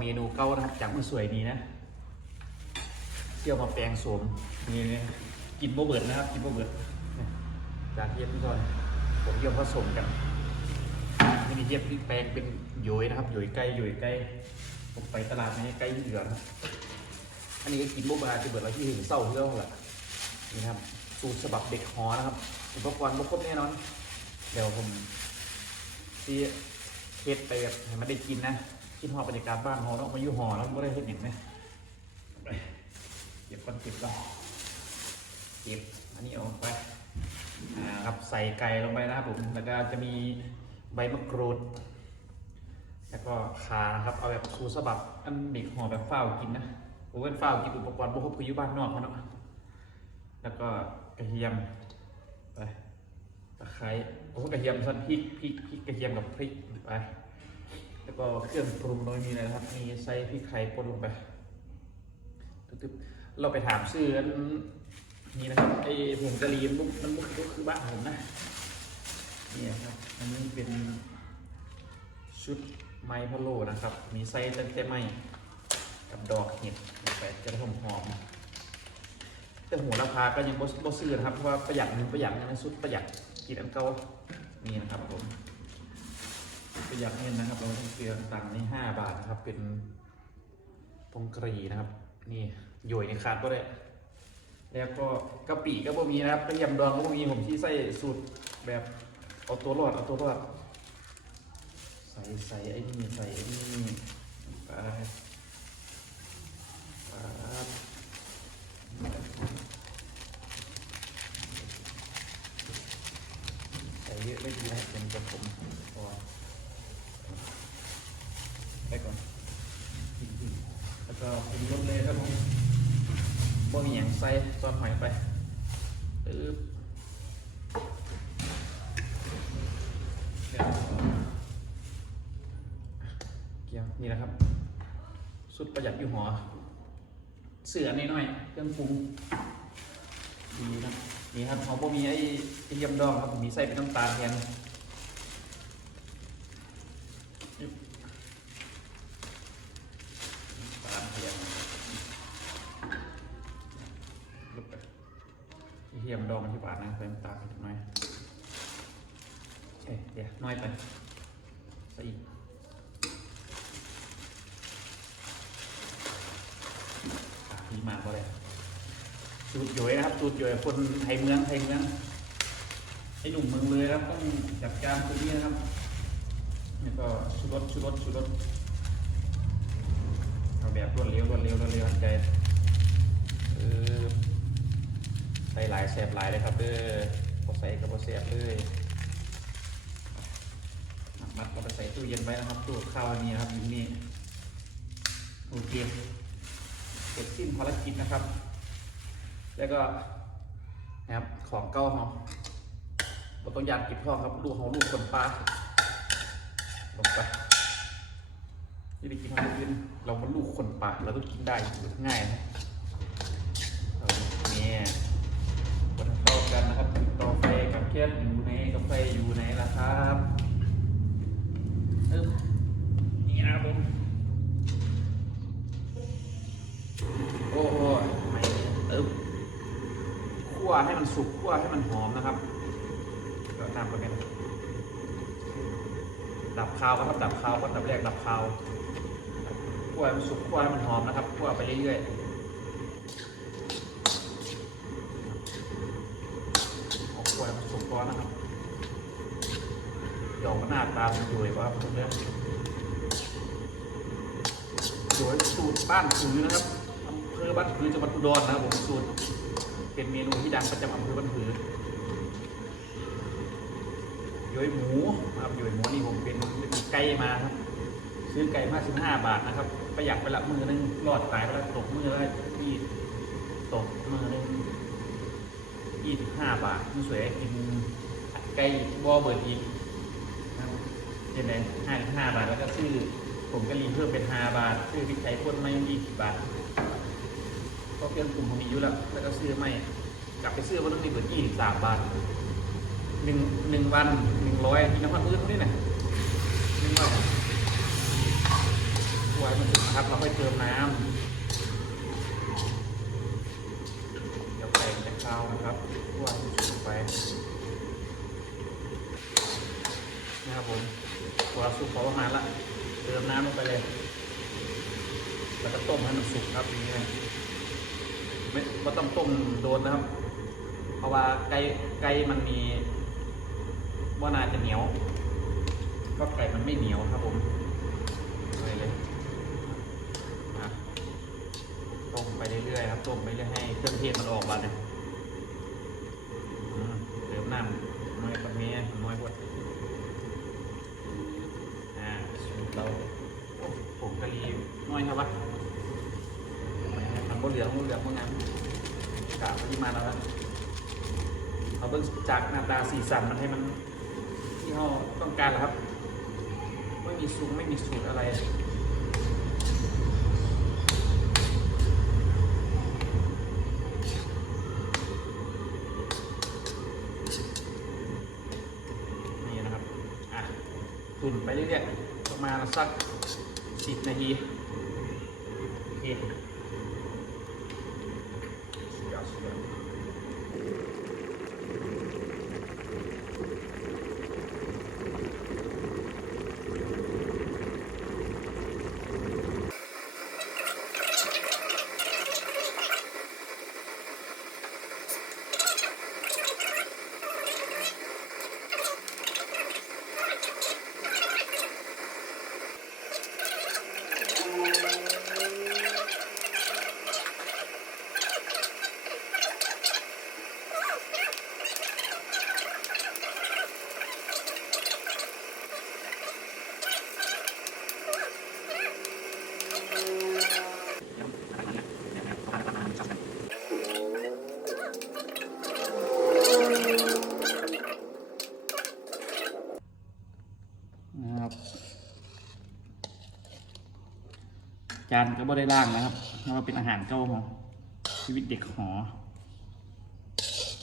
เสี่ยวเมนูเก่านะครับ จากมันสวยดีนะเสี่ยวมาแปลงโสมนี่นี่กินโบเบิร์ดนะครับ กินโบเบิร์ดจากเทียบพี่ก่อนผมเยี่ยมผสมกันไม่เทียบแปลงเป็นโยยนะครับโยยไก่โยยไก่ผมไปตลาดนี้ไก่เหลือนะอันนี้ก็กินโบบาที่เบิร์ดเราที่เห็นเศร้าเที่เราแหละนี่ครับสูตรฉบับเด็กหอนะครับอุปกรณ์บ่ครบแน่นอน เดี๋ยวผมที่เฮ็ดไปแบบให้มันได้กินนะ คิดฮอบรรยากาศบ้านฮอเนาะมาอยู่หอแล้วไม่ได้เฮ็ดหยังนะไปเก็บก่อนเก็บก่อนเก็บอันนี้เอาไปครับใส่ไก่ลงไปนะครับผมแล้วก็จะมีใบมะกรูด แล้วก็ขานะครับเอาแบบสูสบับอันเด็กห่อแบบเฝ้ากินนะผมเป็นเฝ้ากินอุปกรณ์พวกเขาคืออยู่บ้านนอกเขาเนาะแล้วก็กระเทียมไปตะไคร้โอ้กระเทียมสั้นพริกพริกพริกกระเทียมกับพริกไป แล้วก็เครื่องปรุงโดยมีอะไรนะครับ มีใส่พริกไทยป่นลงไปตึ๊บเราไปถามชื่อนนี้นะครับไอ้ผงกะหรี่มันมันมันก็คือบ้านผมนะนี่ครับอันนี้เป็นชุดไม้พะโล้นะครับ มีไส้ตั้งแต่ไม้กับดอกเห็ดลงไปจะได้หอมหอม แต่หัวราคาก็ยังบ่ซื้อนะครับ เพราะว่าประหยัดมันประหยัดในสุดประหยัดกินอันเก่านี่นะครับผม ประหยัดเงินนะครับ เราต้องเสียตังค์นี่ห้าบาทนะครับ เป็นพงกรีนะครับ นี่โยยในคาดก็ได้แล้วก็กะปิก็บ่มีนะครับกระเทียมดองก็บ่มีผมที่ใส่สูตรแบบเอาตัวรอดเอาตัวรอดใส่ใส่ไอ้นี่ใส่ไอ้นี่ไปไป ใส่เยอะไม่ดีนะเป็นกระผมพอไปก่อนแล้วก็เป็นรถเลยครับผมบ่มีอย่างใส่ซอสหอยไปปึ๊บ เดี๋ยวเกี่ยวนี่นะครับ สุดประหยัดอยู่หอ เสือนิดหน่อยๆเครื่องปรุงดีนะนี่ครับเขาบ่มีไอ้ไอ้เยี่ยมดองครับผมมีใส่เป็นน้ำตาลแทนน้ำตาลแทนลุกไปไอ้เยี่ยมดองที่บาทนะใส่น้ำตาลนิดหน่อย เดี๋ยวน้อยไปใส่อีกนี่มาก็เลยสูตรโยยนะครับสูตรโยยคนไทยเมืองไทยเมืองไอ้หนุ่มเมืองเลยครับต้องจัดการตัวนี้นะครับนี่ก็ชุรสชุรสชุรสเอาแบบรวดเร็วรวดเร็วรวดเร็วใจเออใส่หลายแสบหลายเลยครับเด้อพอใส่ก็พอแสบเลย มัดก็ไปใส่ตู้เย็นไว้นะครับตู้ข้าวนี้ครับอยู่นี่โอเคเสร็จสิ้นภารกิจนะครับ แล้วก็นะครับของเก้าเขาบต้องยานกิบท้องครับลูกของลูกคนปลาลงไปนี่ไปกินของอื่นเรามันลูกคนปลาเราต้องกินได้ง่ายนะ สุกคั่วให้มันหอมนะครับเดี๋ยวตามกันดับคาวครับดับคาวก็ดับแรกดับคาวคั่วให้มันสุกคั่วให้มันหอมนะครับคั่วไปเรื่อยๆเอาคั่วให้มันสุกก่อนนะครับเดี๋ยวหน้าตามันอยู่ว่าเพื่อนๆสวยสูตรบ้านผือนะครับอำเภอบ้านผือจังหวัดอุดรนะครับผมสูตร เป็นเมนูที่ดังประจำอำเภอบ้านผือย้อยหมูครับย้อยหมูนี่ผมเป็นไก่มาครับ ซื้อไก่มาสิบห้าบาทนะครับ ประหยัดไปละมือนึงรอดตายไปละตกมือละที่ตกมือนึงยี่สิบห้าบาทมันสวยกินไก่วอเบิร์ดอีกเป็นไงห้าสิบห้าบาทแล้วก็ซื้อผมก็รีเพิ่มเป็นห้าบาท ซื้อพริกไทยพ่นไม่ยี่สิบบาท ก็เครื่องปรุงผมมีอยู่แล้ว แล้วก็ซื้อไม่กลับไปซื้อมันต้องมีเบิร์ยี่สามบาทหนึ่งหนึ่งวันหนึ่งร้อยที่น้ำมันพืชนี่นะหนึ่งวันไว้มันสุกนะครับ เราค่อยเติมน้ำเดี๋ยวไก่มันจะข้าวนะครับควให้มันสุกไปนะครับผมพอสุกพอประมาณละเติมน้ำลงไปเลย แล้วก็ต้มให้มันสุกครับอย่างนี้เลย ไม่ไม่ต้องต้มโดนนะครับ เพราะว่าไก่ไก่มันมีว่านาจะเหนียว ก็ไก่มันไม่เหนียวครับผมเลยเลยต้มไปเรื่อยๆครับต้มไปเรื่อยให้เครื่องเทศมันออกมาเนี่ยอืมเติมน้ำน้อยกว่านี้น้อยกว่าอ่าสูตรเราโอ้ผงกะหรี่น้อยครับวะทำบะเห ลืองบะเหลืองพวกนั้นกะที่มาแล้วเอาเบิ่งจากหน้าตาสีสันมันให้มันที่เราต้องการแหละครับ ไม่มีสูงไม่มีสูตรอะไรนี่นะครับอะตุ่นไปเรื่อยๆประมาณสักสิบนาทีโอเคสุดยอดสุดยอด นะครับจานก็บ่ได้ล่างนะครับเพราะว่าเป็นอาหารเก้าของชีวิตเด็กหอ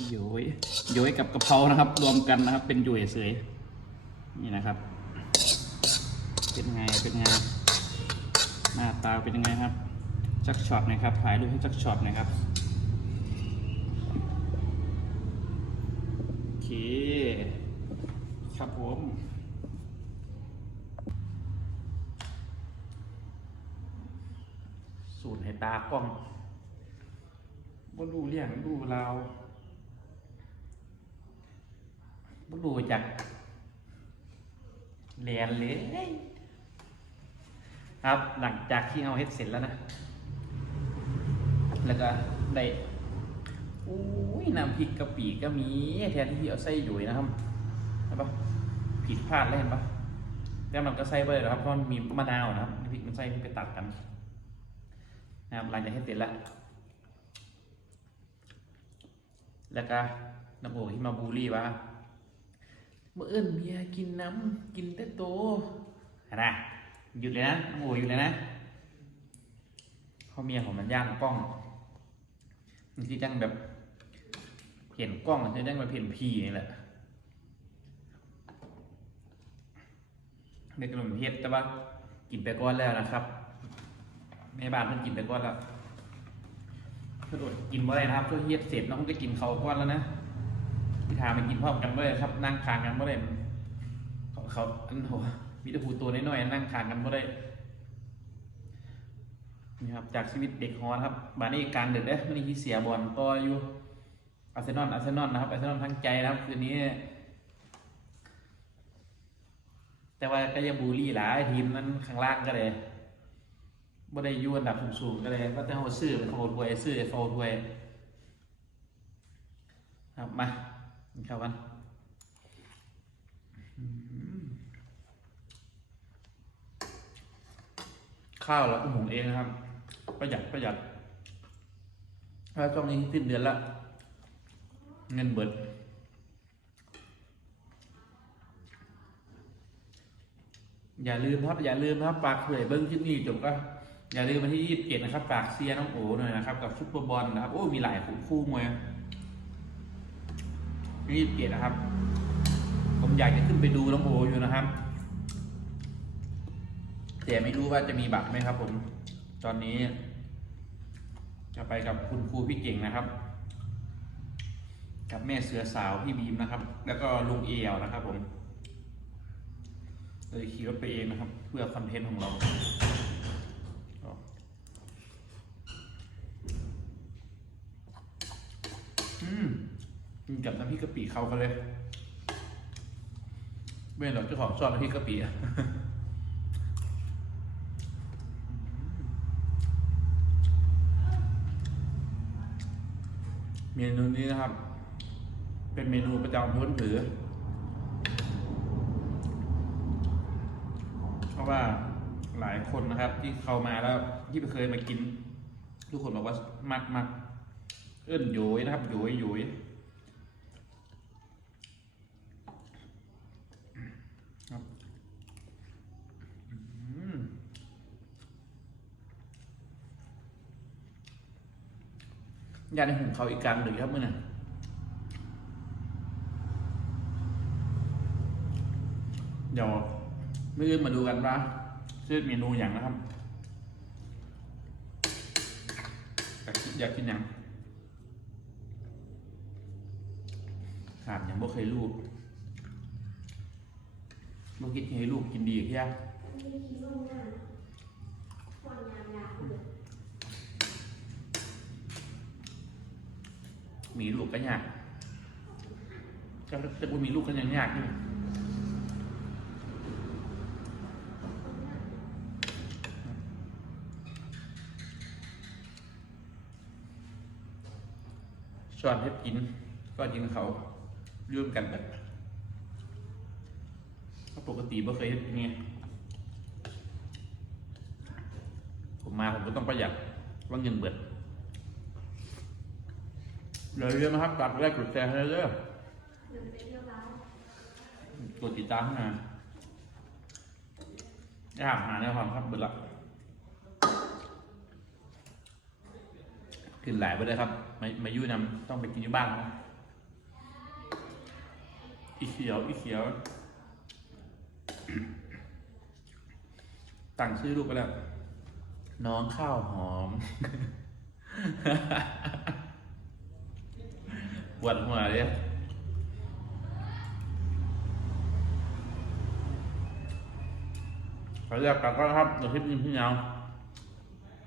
โยยโยยกับกะเพรานะครับ รวมกันนะครับ เป็นโยยเสยนี่นะครับ เป็นไงเป็นไงหน้าตาเป็นยังไงครับจักช็อตนะครับถ่ายรูปให้จักช็อตนะครับโอเคครับผม สูตรให้ตากล้องบ่ดูเรื่องดูเราวบ่ดูจากเรียนเลยครับหลังจากที่เอาเฮ็ดเสร็จแล้วนะ แล้วก็ได้อุ้ยน้ำพริกกะปิก็มีแทนที่เอาใส่หยุยนะครับเห็นปะผิดพลาดแล้วเห็นปะแต่มันก็ใส่ไปเลยครับเพราะมันมีมะนาวนะครับพริกมันใส่ไปตัดกัน นะครับหลังจากเฮ็ดเสร็จแล้ว แล้วก็น้ำโอที่มาบูลลี่ว่าเมื่อเอิ้นเมียกินน้ำกินแต่โตนะหยุดเลยนะน้ำโอหยุดเลยนะเพราะเมียของมันย่างกล้องมันที่จังแบบเห็นกล้องมันจะจังแบบเห็นผีนี่แหละเด็กหนุ่มเฮ็ดแต่ว่ากินไปก่อนแล้วนะครับ แม่บ้านเพิ่นกินไปก่อนแล้วกระโดดกินบ่ได้นะครับช่วยเฮ็ดเสร็จน้องก็กินเขาวก่อนแล้วนะที่ทามันกินพร้อมกันบ่ได้ครับ นั่งคางกันบ่ได้เขาเขาอันโหมีต่ผู้ตัวน้อยๆนั่งคางกันบ่ได้นี่ครับจากชีวิตเด็กฮอนครับบานี้การเด็กเด้มันนี่ที่เสียบอลต่ออยู่อาร์เซนอลอาร์เซนอลนะครับอาร์เซนอลทั้งใจนะครับคืนนี้ แต่ว่าก็ยังบูลลี่หลายทีมนั้นข้างล่างก็เลย บ่ได้อยู่อันดับสูงๆก็เลยก็ต้องเอาซื้อเป็นโฟลถวยซื้อโฟลถวยครับมากินข้าวกันข้าวเราก็หุงเองนะครับ ประหยัดประหยัดถ้าช่วงนี้สิ้นเดือนละ เงินเบิดอย่าลืมครับ อย่าลืมนะครับฝากเผยเบิ้งที่นี่จบก็ อย่าลืมวันที่ยี่สิบเอ็ดนะครับฝากเชียน้องโอ๋หน่อยนะครับ กับซุปเปอร์บอลนะครับ โอ้ มีหลายคู่คู่มวยยี่สิบเอ็ดนะครับ ผมอยากจะขึ้นไปดูน้องโอ๋อยู่นะครับ แต่ไม่รู้ว่าจะมีบัตรไหมครับ ผม ตอนนี้ จะไปกับคุณครูพี่เก่งนะครับ กับแม่เสือสาวพี่บีมนะครับ แล้วก็ลุงเอวนะครับ ผมเลยขี่รถไปเองนะครับ เพื่อคอนเทนต์ของเรา อืมกินกับน้ำพริกกะปิเข้ากันเลยไม่หรอกเจ้าของชอบน้ำพริกกะปิอะเมนูนี้นะครับ เป็นเมนูประจำพื้นถือ เพราะว่าหลายคนนะครับ ที่เข้ามาแล้วที่เคยมากิน ทุกคนบอกว่ามักมัก เอื้นโยยนะครับโยยโยยครับยาในหุงเขาอีกกลางดึกครับมื่อน่ะเดี๋ยวมื่อมาดูกันว่าชื่อเมนูอย่างนะครับ อยากกินอย่าง ขาดอย่างบ่เคยลูกบ่คิดให้ลูกกินดีแค่มีลูกก็ยากจะจะบ่มีลูกก็ยังยากอยู่ชอบเฮ็ดกินก็กินเขา ร่วมกันแบบเพราะปกติไม่เคยเฮ็ดไงผมมาผมก็ต้องประหยัดว่าเงินเบิดเลยเรื่อยนะครับฝากไลค์กดแชร์ให้เรื่อยๆกดติดตามให้นะอยากหาแนความครับเบิดละขึ้นหลายไปเลยครับ ไมามายุ่นำต้องไปกินอยู่บ้านนะ อีเขียวอีเขียว ตั้งชื่อลูกไปแล้ว น้องข้าวหอมปวดหัวเลยขออนุญาตกลับก็ครับเดี๋ยวคลิปนี้พี่ยา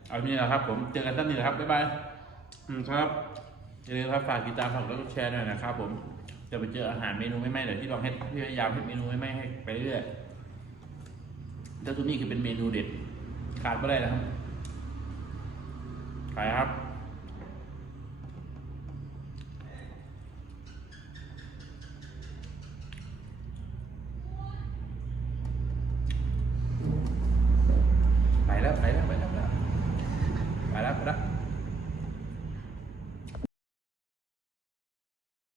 เอาที่นี่แหละครับ ผมเจอกันท่านนี้นะครับ บ๊ายบาย อืมครับอย่าลืมครับ ฝากติดตามฝากก็แชร์หน่อยนะครับผม จะไปเจออาหารเมนูไม่ไม่ๆเดี๋ยวที่ลองให้พยายามให้เมนูไม่ไม่ๆให้ไปเรื่อยๆแล้วตัวนี้คือเป็นเมนูเด็ดขาดไม่ได้นะครับขายครับ